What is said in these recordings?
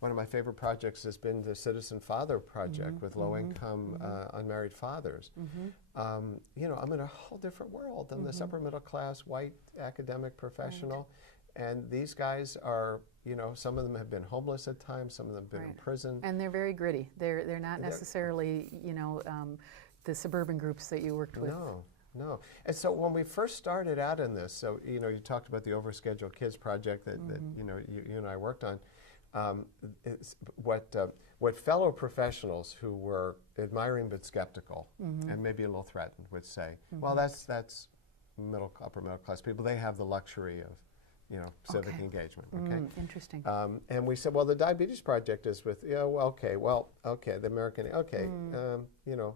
one of my favorite projects has been the Citizen Father Project with low-income unmarried fathers. You know, I'm in a whole different world. I'm this upper middle class, white, academic professional, and these guys are, you know, some of them have been homeless at times, some of them have been in prison. And they're very gritty. They're not necessarily, you know, the suburban groups that you worked with. No. No. And so when we first started out in this, so, you know, you talked about the Overscheduled Kids project that, you know, you and I worked on. What fellow professionals who were admiring but skeptical and maybe a little threatened would say, well, that's upper middle class people. They have the luxury of, you know, civic engagement. Okay. Interesting. And we said, well, the Diabetes Project is with, yeah, well, okay, the American, you know,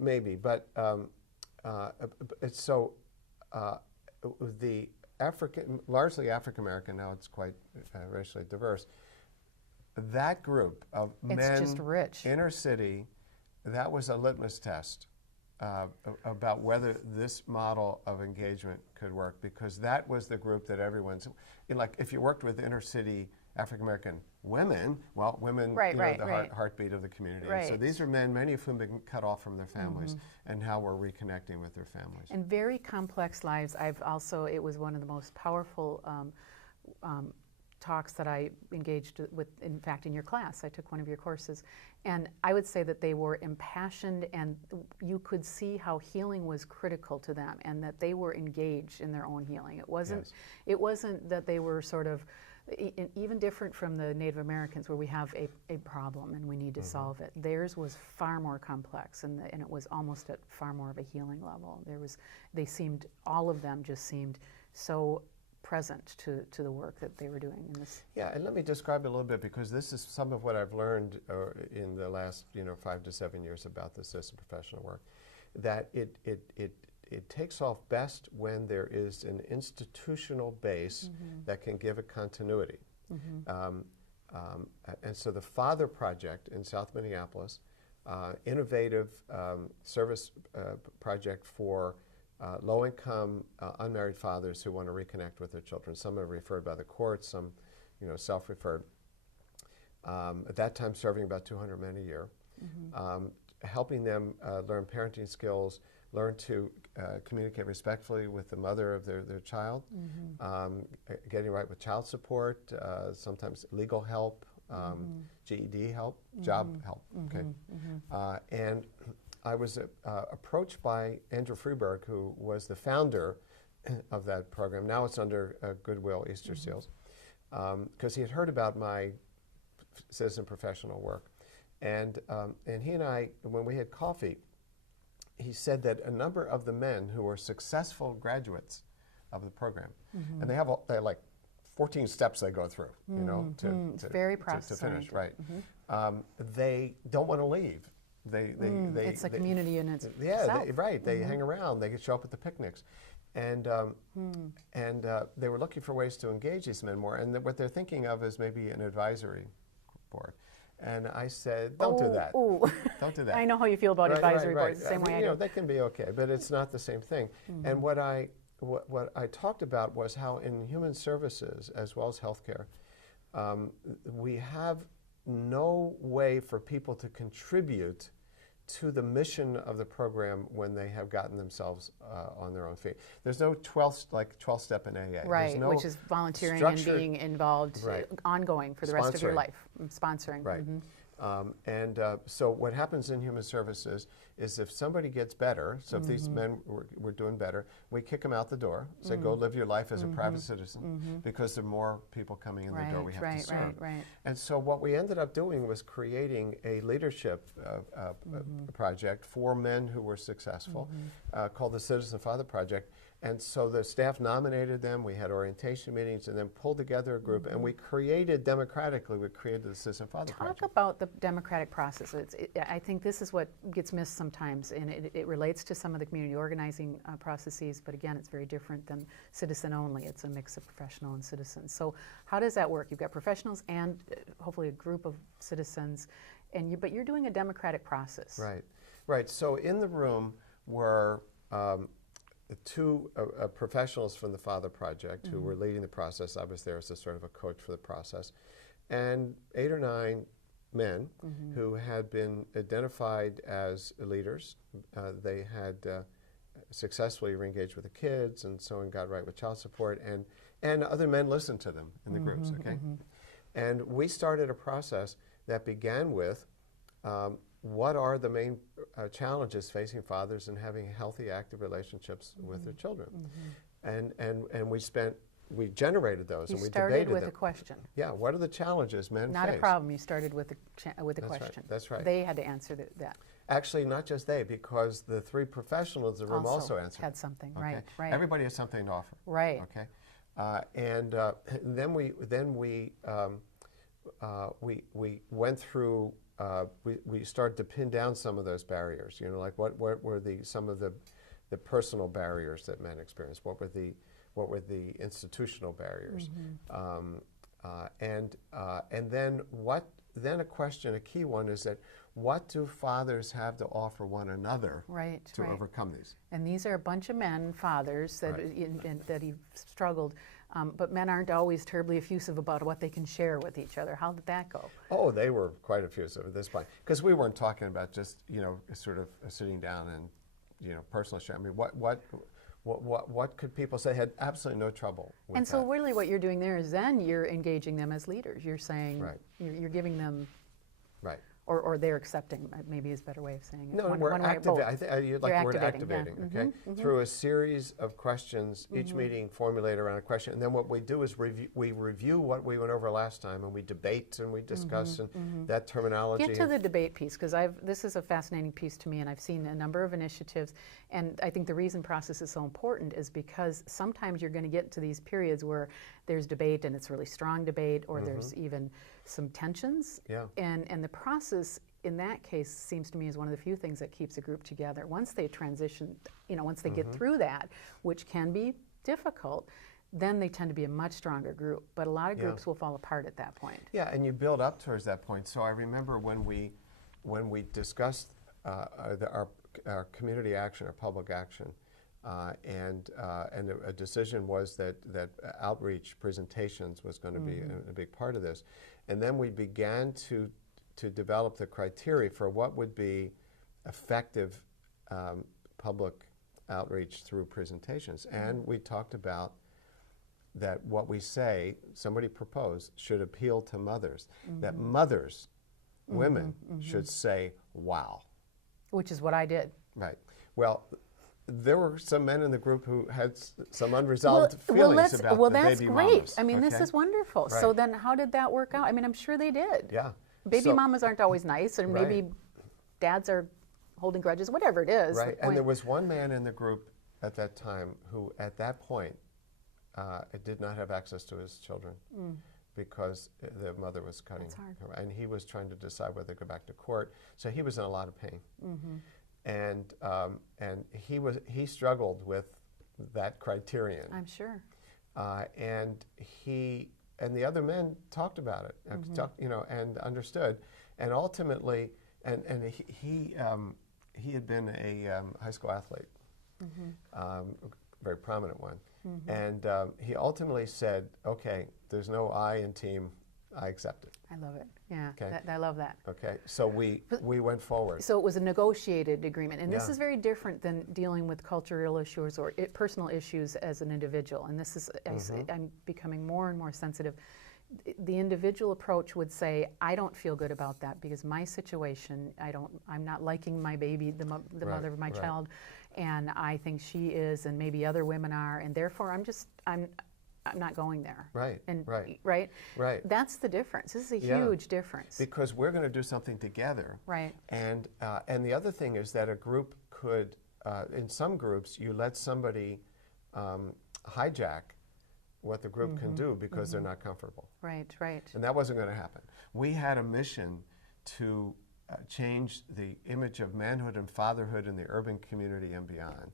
maybe, but so the largely African American, now it's quite racially diverse, that group of men, just rich. Inner city, that was a litmus test about whether this model of engagement could work, because that was the group that everyone's, like if you worked with inner city African American women, well, women, the heartbeat of the community. So these are men, many of whom have been cut off from their families, and how we're reconnecting with their families. And very complex lives. It was one of the most powerful talks that I engaged with, in fact, in your class. I took one of your courses. And I would say that they were impassioned, and you could see how healing was critical to them, and that they were engaged in their own healing. It wasn't that they were sort of, even different from the Native Americans, where we have a problem and we need to solve it. Theirs was far more complex, and it was almost at far more of a healing level. All of them just seemed so present to the work that they were doing in this. Yeah, and let me describe it a little bit, because this is some of what I've learned in the last 5 to 7 years about the citizen professional work, that it takes off best when there is an institutional base that can give it continuity. And so the Father Project in South Minneapolis, innovative service project for low-income unmarried fathers who want to reconnect with their children. Some are referred by the courts, some self-referred. At that time, serving about 200 men a year, helping them learn parenting skills, learn to communicate respectfully with the mother of their child, getting right with child support, sometimes legal help, GED help, job help. And I was approached by Andrew Freeberg, who was the founder of that program. Now it's under Goodwill Easter Seals, because he had heard about my citizen professional work. And he and I, when we had coffee, he said that a number of the men who were successful graduates of the program, and they have like 14 steps they go through, to finish, right? They don't want to leave. It's a community in itself. They hang around. They show up at the picnics, and they were looking for ways to engage these men more. And what they're thinking of is maybe an advisory board. And I said, don't do that. Don't do that. I know how you feel about advisory boards. The same way I do. They can be okay, but it's not the same thing. And what I talked about was how in human services as well as healthcare, we have no way for people to contribute to the mission of the program when they have gotten themselves on their own feet. There's no 12 step in AA. Right, no which is volunteering and being involved ongoing for the rest of your life. Sponsoring. Right. So what happens in human services is if somebody gets better, so if these men were doing better, we kick them out the door, say go live your life as a private citizen, because there are more people coming in the door we have to serve. And so what we ended up doing was creating a leadership project for men who were successful, called the Citizen Father Project. And so the staff nominated them, we had orientation meetings, and then pulled together a group, and we created democratically, we created the Citizen Father Project. Talk about the democratic process. I think this is what gets missed sometimes, and it relates to some of the community organizing processes, but again, it's very different than citizen only. It's a mix of professional and citizens. So how does that work? You've got professionals and hopefully a group of citizens, but you're doing a democratic process. Right. So in the room were two professionals from the Father Project who were leading the process. I was there as a sort of a coach for the process. and 8 or 9 men who had been identified as leaders. They had successfully re-engaged with the kids and so on, got right with child support, and other men listened to them in the groups, okay? And we started a process that began with what are the main challenges facing fathers in having healthy, active relationships with their children. And we generated those and we debated them. You started with a question. Yeah, what are the challenges men face? Not a problem, you started with a question. That's right. They had to answer that. Actually, not just they, because the 3 professionals in the room also answered. Had something, okay? right. Everybody has something to offer. Right. Okay. Then we went through. We started to pin down some of those barriers. You know, like what were some of the personal barriers that men experienced? What were the institutional barriers? And then Then a key one is that what do fathers have to offer one another to overcome these? And these are a bunch of men, fathers, that, that he struggled. But men aren't always terribly effusive about what they can share with each other. How did that go? Oh, they were quite effusive at this point. Because we weren't talking about just, sort of sitting down and, personal share. I mean, what could people say? Had absolutely no trouble with And so really what you're doing there is then you're engaging them as leaders. You're saying, you're giving them, or they're accepting, maybe is a better way of saying it. No, we're activating. You'd like the word activating, okay? Through a series of questions, each meeting formulated around a question, and then what we do is we review what we went over last time, and we debate and we discuss and that terminology. Get to the debate piece, because this is a fascinating piece to me, and I've seen a number of initiatives, and I think the reason process is so important is because sometimes you're going to get to these periods where there's debate, and it's really strong debate, or there's even some tensions, and the process in that case seems to me is one of the few things that keeps a group together. Once they transition, once they get through that, which can be difficult, then they tend to be a much stronger group. But a lot of groups will fall apart at that point. Yeah, and you build up towards that point. So I remember when we discussed our community action, our public action, and a decision was that outreach presentations was going to be a big part of this. And then we began to develop the criteria for what would be effective public outreach through presentations. And we talked about that what we say, somebody proposed, should appeal to mothers. That mothers, women, should say, wow. Which is what I did. Right. Well, there were some men in the group who had some unresolved feelings about the baby mamas. Well, that's great. I mean, this is wonderful. So then how did that work out? I mean, I'm sure they did. Yeah. Baby mamas aren't always nice, and maybe dads are holding grudges, whatever it is. Right. And there was one man in the group at that time who, at that point, did not have access to his children because the mother was cutting her. And he was trying to decide whether to go back to court. So he was in a lot of pain. And he struggled with that criterion. I'm sure. And the other men talked about it, and understood. And ultimately, he had been a high school athlete, very prominent one. And he ultimately said, "Okay, there's no I in team. I accept it." I love it. Yeah, I love that. Okay, so we went forward. So it was a negotiated agreement, and this is very different than dealing with cultural issues or personal issues as an individual. And this is, I'm becoming more and more sensitive. The individual approach would say, I don't feel good about that because my situation, I'm not liking my baby, the mother of my child, and I think she is, and maybe other women are, and therefore I'm not going there. Right. Right. That's the difference. This is a huge difference. Because we're going to do something together. Right. And the other thing is that a group could, in some groups, you let somebody hijack what the group can do because they're not comfortable. Right. And that wasn't going to happen. We had a mission to change the image of manhood and fatherhood in the urban community and beyond.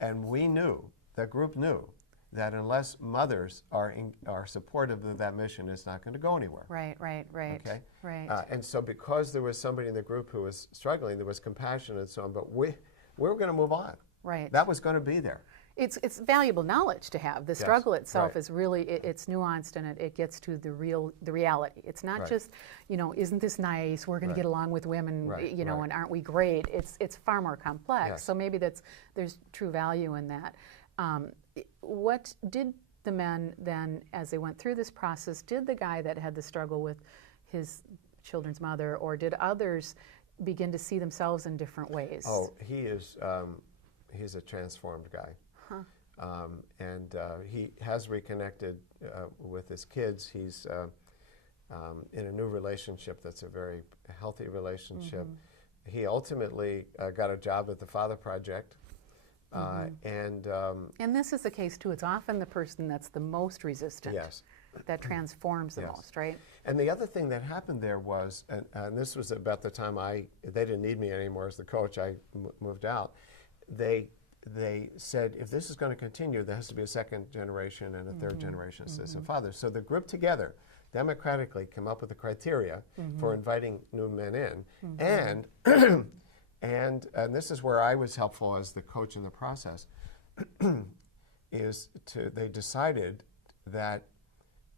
And we knew, that group knew, that unless mothers are supportive of that mission, it's not going to go anywhere. Right. Okay? Right. And so because there was somebody in the group who was struggling, there was compassion and so on, but we were going to move on. Right. That was going to be there. It's valuable knowledge to have. The struggle itself right. is really, it's nuanced, and it gets to the reality. It's not Right. just, isn't this nice? We're going Right. to get along with women, Right, and right. aren't we great? It's far more complex. Yes. So maybe there's true value in that. What did the men then, as they went through this process, did the guy that had the struggle with his children's mother, or did others begin to see themselves in different ways? Oh, he's a transformed guy. And he has reconnected with his kids. He's in a new relationship that's a very healthy relationship. He ultimately got a job at the Father Project. And this is the case too. It's often the person that's the most resistant yes. that transforms the Yes. most, right? And the other thing that happened there was, and this was about the time they didn't need me anymore as the coach, I moved out. They said, if this is going to continue, there has to be a second generation and a third generation of citizen fathers. So the group together, democratically, came up with the criteria for inviting new men in. And this is where I was helpful as the coach in the process, they decided that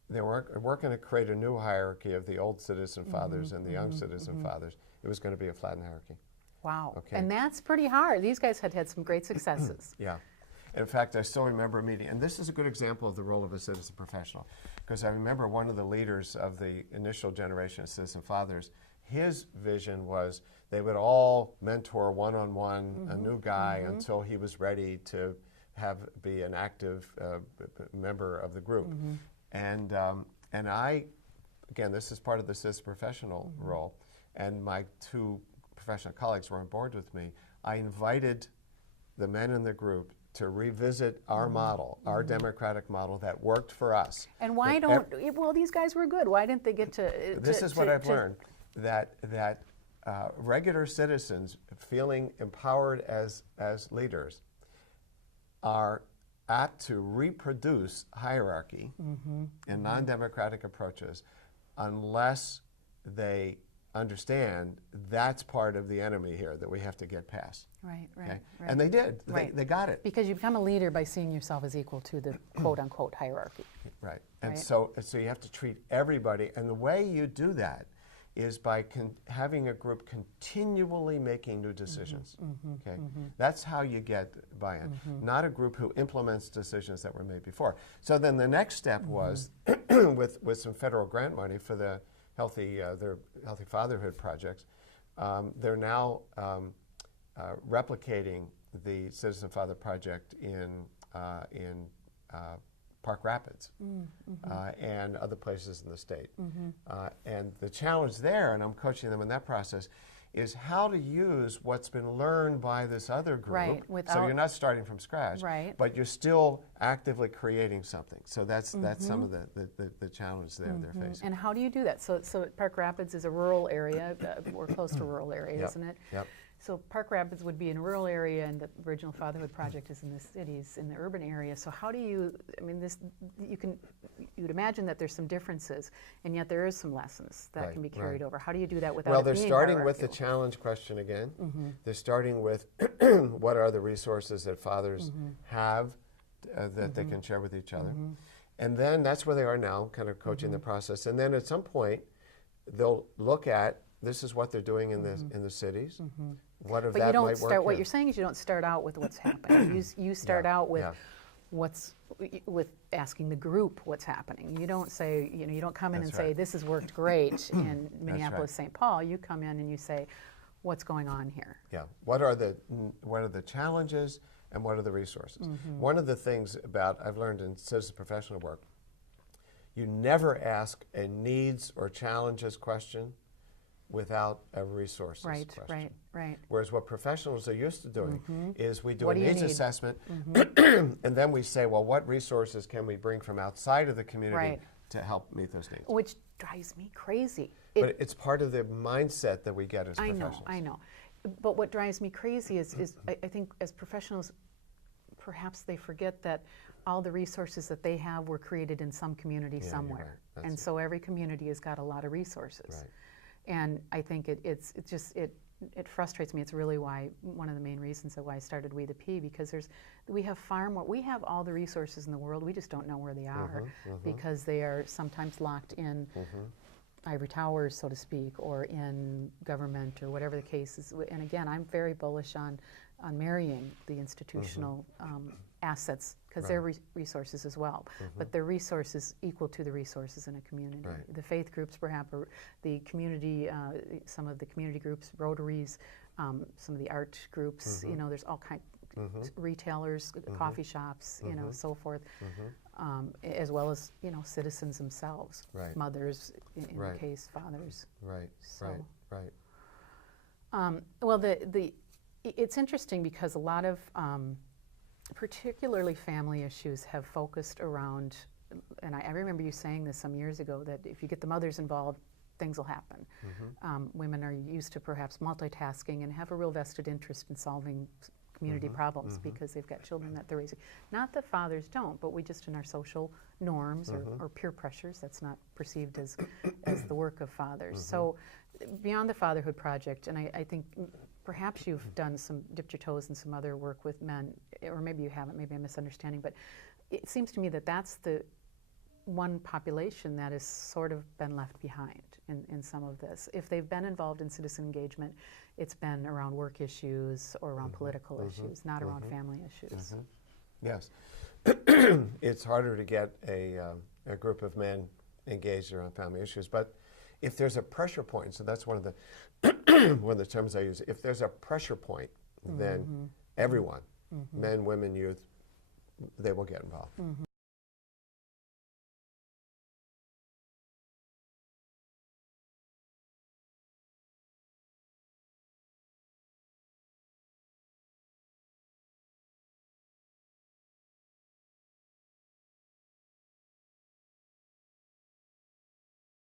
they weren't going to create a new hierarchy of the old citizen fathers and the young citizen fathers. It was going to be a flattened hierarchy. Wow. Okay. And that's pretty hard. These guys had some great successes. Yeah. In fact, I still remember a meeting, and this is a good example of the role of a citizen professional, because I remember one of the leaders of the initial generation of citizen fathers, his vision was they would all mentor one-on-one a new guy until he was ready to be an active member of the group. And I, again, this is part of the citizen professional role, and my two professional colleagues were on board with me. I invited the men in the group to revisit our model, our democratic model that worked for us. And why well, these guys were good. Why didn't they get to This is what I've learned, that regular citizens feeling empowered as leaders are apt to reproduce hierarchy in non-democratic approaches unless they understand that's part of the enemy here that we have to get past. Right. Okay? And they did. They got it. Because you become a leader by seeing yourself as equal to the quote-unquote hierarchy. Right. And so you have to treat everybody. And the way you do that is by having a group continually making new decisions. Okay, that's how you get buy-in. Not a group who implements decisions that were made before. So then the next step was, with some federal grant money for the their Healthy Fatherhood projects, they're now replicating the Citizen Father Project in Park Rapids and other places in the state. And the challenge there, and I'm coaching them in that process, is how to use what's been learned by this other group. So you're not starting from scratch, but you're still actively creating something. So that's some of the challenge there they're facing. And how do you do that? So Park Rapids is a rural area. We're close to a rural area, isn't it? Yep. So Park Rapids would be in a rural area, and the original Fatherhood Project is in the cities, in the urban area. So how do you, you'd imagine that there's some differences, and yet there is some lessons that can be carried over. How do you do that without Well, it they're being starting with the hierarchical? challenge question again. They're starting with what are the resources that fathers have that they can share with each other. And then that's where they are now, kind of coaching the process. And then at some point, they'll look at, this is what they're doing in the cities. What if But that you don't might start. work What here? you're saying is you don't start out with what's happening. You start out with with asking the group what's happening. You don't say, you don't come in and say this has worked great in Minneapolis, St. Paul. You come in and you say, what's going on here? Yeah. What are the challenges and what are the resources? One of the things I've learned in citizen professional work, you never ask a needs or challenges question without a resources question. Right. Whereas what professionals are used to doing is we do What a do you needs need? assessment, and then we say, well, what resources can we bring from outside of the community to help meet those needs? Which drives me crazy. But it's part of the mindset that we get as professionals. I know. But what drives me crazy is I think as professionals, perhaps they forget that all the resources that they have were created in some community somewhere. Right. And so every community has got a lot of resources. Right. And I think it it frustrates me. It's really one of the main reasons why I started WetheP, because we have far more. We have all the resources in the world. We just don't know where they are because they are sometimes locked in ivory towers, so to speak, or in government or whatever the case is. And again, I'm very bullish on marrying the institutional assets, because they're resources as well, but they're resources equal to the resources in a community. Right. The faith groups, perhaps, or the community, some of the community groups, Rotaries, some of the art groups, you know, there's all kinds, retailers, coffee shops, you know, so forth, as well as, you know, citizens themselves, mothers, in the case, fathers. Right, So, right. well, it's interesting because a lot of particularly family issues have focused around, and I remember you saying this some years ago, that if you get the mothers involved, things will happen. Women are used to perhaps multitasking and have a real vested interest in solving community problems because they've got children that they're raising. Not that fathers don't, but we just, in our social norms or peer pressures, that's not perceived as the work of fathers. So beyond the Fatherhood Project, and I think perhaps you've dipped your toes in some other work with men, or maybe you haven't, maybe I'm misunderstanding, but it seems to me that that's the one population that has sort of been left behind in some of this. If they've been involved in citizen engagement, it's been around work issues or around political issues, not around family issues. Yes. It's harder to get a group of men engaged around family issues, but if there's a pressure point, so that's one of the one of the terms I use, if there's a pressure point, then everyone, men, women, youth, they will get involved.